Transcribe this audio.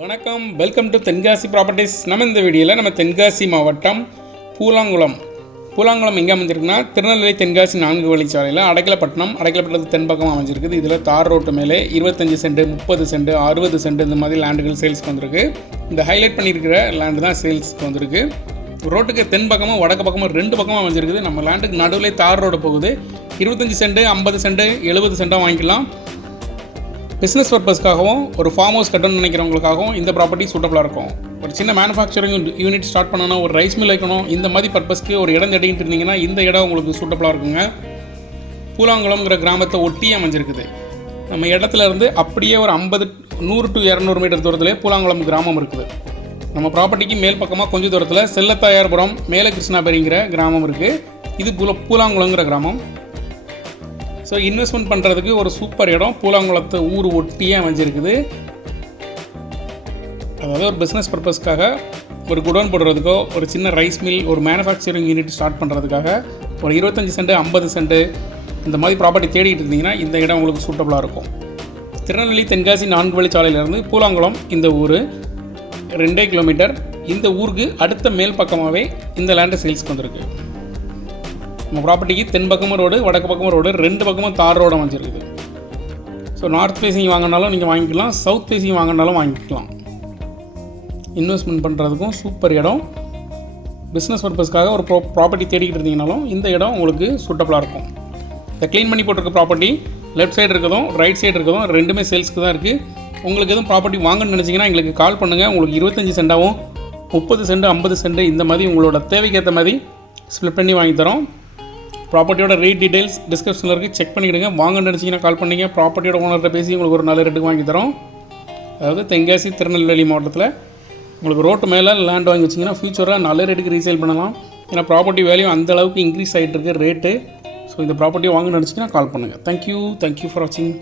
வணக்கம், welcome to Tenkasi properties. நம்ம இந்த வீடியோவில் நம்ம தென்காசி மாவட்டம் பூலாங்குளம் எங்கே அமைஞ்சிருக்குன்னா திருநெல்வேலி தென்காசி 4 வழிச்சாலையில் அடைக்கலப்பட்டத்துக்கு தென்பக்கம் அமைஞ்சிருக்குது. இதில் தார் ரோட்டு மேலே 25 சென்ட் 30 சென்ட் 60 சென்ட் இந்த மாதிரி லேண்டுகள் சேல்ஸ்க்கு வந்திருக்கு. இந்த ஹைலைட் பண்ணியிருக்கிற லேண்டு தான் சேல்ஸ்க்கு வந்திருக்கு. ரோட்டுக்கு தென் பக்கமும் வடக்கு பக்கமும் 2 பக்கமும் அமைஞ்சிருக்குது. நம்ம லேண்டுக்கு நடுவில் தார் ரோடு போகுது. 25 சென்ட் 50 சென்ட் 70 சென்ட்டாக வாங்கிக்கலாம். பிஸ்னஸ் பர்பஸ்க்காகவும் ஒரு ஃபார்ம் ஹவுஸ் கட்டணும்னு நினைக்கிறவங்களுக்காகவும் இந்த ப்ராப்பர்ட்டி சூட்டபுளாக இருக்கும். ஒரு சின்ன மேனுஃபேக்சரிங் யூனிட் ஸ்டார்ட் பண்ணணும், ஒரு ரைஸ் மில் வைக்கணும், இந்த மாதிரி பர்பஸ்க்கு ஒரு இடம் தேடிட்டு இருந்தீங்கன்னா இந்த இடம் உங்களுக்கு சூட்டபுளாக இருக்குங்க. பூலாங்குளம்ங்கிற கிராமத்தை ஒட்டி அமைஞ்சிருக்குது. நம்ம இடத்துல இருந்து அப்படியே ஒரு 100 to 200 மீட்டர் தூரத்திலே பூலாங்குளம் கிராமம் இருக்குது. நம்ம ப்ராப்பர்ட்டிக்கு மேல் பக்கமாக கொஞ்சம் தூரத்தில் செல்லத்தாயார்புரம் மேல கிருஷ்ணாபுரிங்கிற கிராமம் இருக்குது. இது பூலாங்குளங்கிற கிராமம். ஸோ இன்வெஸ்ட்மெண்ட் பண்ணுறதுக்கு ஒரு சூப்பர் இடம் பூலாங்குளத்தை ஊர் ஒட்டியே அமைஞ்சிருக்குது. அதாவது ஒரு பிஸ்னஸ் பர்பஸ்க்காக ஒரு குடோன் போடுறதுக்கோ, ஒரு சின்ன ரைஸ் மில், ஒரு மேனுஃபேக்சரிங் யூனிட் ஸ்டார்ட் பண்ணுறதுக்காக ஒரு 25 சென்ட் 50 சென்ட் இந்த மாதிரி ப்ராப்பர்ட்டி தேடிட்டு இருந்தீங்கன்னா இந்த இடம் உங்களுக்கு சூட்டபுளாக இருக்கும். திருநெல்வேலி தென்காசி 4 வழிச்சாலையிலேருந்து பூலாங்குளம் இந்த ஊர் 2 கிலோமீட்டர். இந்த ஊருக்கு அடுத்த மேல் பக்கமாகவே இந்த லேண்டு சேல்ஸ்க்கு வந்திருக்கு. நம்ம ப்ராப்பர்ட்டிக்கு தென் பக்கமும் ரோடு, வடக்கு பக்கமும் ரோடு, 2 பக்கமும் தார் ரோடு அமைஞ்சிருக்குது. ஸோ நார்த் ஃபேஸிங் வாங்கினாலும் நீங்கள் வாங்கிக்கலாம், சவுத் ஃபேஸிங் வாங்கினாலும் வாங்கிக்கலாம். இன்வெஸ்ட்மெண்ட் பண்ணுறதுக்கும் சூப்பர் இடம். பிஸ்னஸ் பர்பஸ்க்காக ஒரு ப்ராப்பர்ட்டி தேடிக்கிட்டு இருந்தீங்கனாலும் இந்த இடம் உங்களுக்கு சூட்டபுளாக இருக்கும். இந்த க்ளீன் பண்ணி போட்டிருக்க ப்ராப்பர்ட்டி லெஃப்ட் சைடு இருக்கதும் ரைட் சைடு இருக்கதும் 2மே சேல்ஸ்க்கு தான் இருக்குது. உங்களுக்கு எதுவும் ப்ராப்பர்ட்டி வாங்கணும்னு நினச்சிங்கன்னா எங்களுக்கு கால் பண்ணுங்கள். உங்களுக்கு 25 சென்டாகவும் 30 சென்ட் 50 சென்ட் இந்த மாதிரி உங்களோட தேவைக்கேற்ற மாதிரி ஸ்ப்ளிட் பண்ணி வாங்கி தரோம். ப்ராப்பர்ட்டியோட ரேட் டீடைல்ஸ் டிஸ்கிரிப்ஷனில் இருக்குது, செக் பண்ணிக்கிடுங்க. வாங்கன்னு நினச்சிங்கன்னா கால் பண்ணிங்க. ப்ராப்பர்ட்டியோட ஓனர்கிட்ட பேசி உங்களுக்கு ஒரு நல்ல ரேட்டுக்கு வாங்கி தரோம். அதாவது தென்காசி திருநெல்வேலி மாவட்டத்தில் உங்களுக்கு ரோட்டு மேலே லேண்ட் வாங்கி வச்சிங்கன்னா ஃபியூச்சராக நல்ல ரேட்டுக்கு ரீசேல் பண்ணலாம். ஏன்னா ப்ராப்பர்ட்டி வேல்யூ அந்த அளவுக்கு இன்க்ரீஸ் ஆகிட்டு இருக்குது ரேட்டு. ஸோ இந்த ப்ராப்பர்ட்டியை வாங்கன்னு நினச்சிங்கன்னா கால் பண்ணுங்கள். தேங்க்யூ ஃபார் வாட்சிங்.